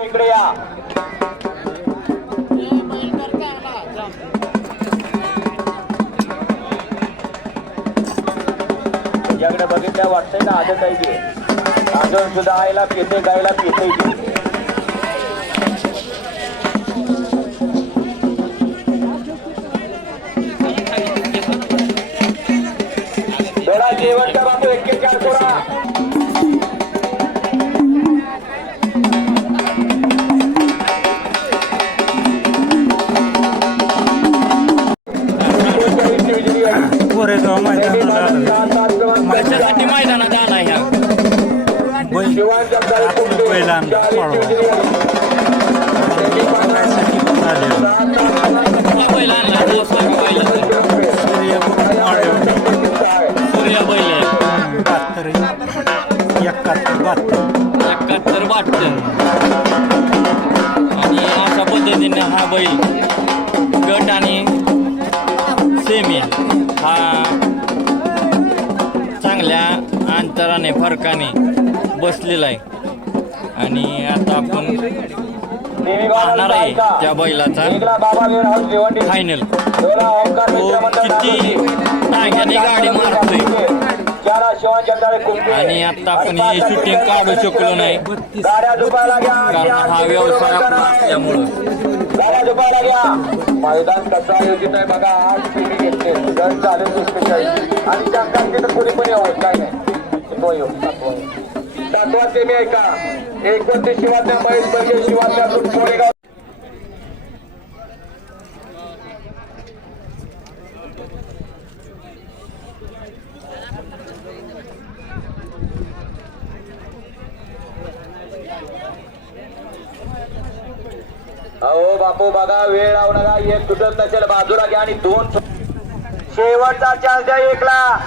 मित्रांनो इकडे या. याकडे बघितल्या वाटतंय ना आजच आहे अजून सुद्धा आईला पिते गायला पिते थोडा जेवण का बाबू एक्केचाळ कोरेगाव मैदानाला आलं कशासाठी मैदानात आला ह्या. बैल. बैल आणला कुठला आणला. सूर्या आहे. बहात्तर एकाहत्तर बहात्तर. एकाहत्तर बहात्तर. आणि अशा पद्धतीने हा बैल गट आणि सेमी हा. चांगल्या अंतराने फरकाने बसलेला आहे. आणि आता आपण पाहणार आहे त्या बैलाचा फायनल तो किती टांग्याने गाडी मारतोय. आणि आता आपण हे शूटिंग काढू शकलो नाही. कारण हा व्यवसाय असल्यामुळं. मैदान कसं आयोजित आहे बघा. आज पिढी घेतले दर चालू पुस्तकाची आणि शंकांची तर कोणी पण येऊ काय नाही तो येऊ सातवा येऊ. सातवा सेमी आहे एकोणतीस शिवात्या महेश बर्गे शिवात्या कोरेगाव अहो बापू बघा वेळ लावू नका एक तुटत नसेल बाजूला घ्या आणि दोन शेवटचा चान्स द्या एकला.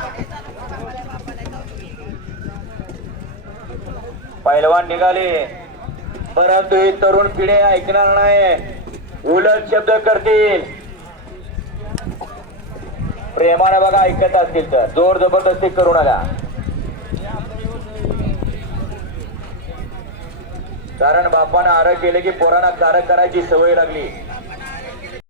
पैलवान निघाले. परंतु ही तरुण पिढी ऐकणार नाही. उलट शब्द करतील. प्रेमाने बघा ऐकत असतील तर. जोर जबरदस्ती करू नका. कारण बापानं आरं केले की पोरांना कार करायची सवय लागली.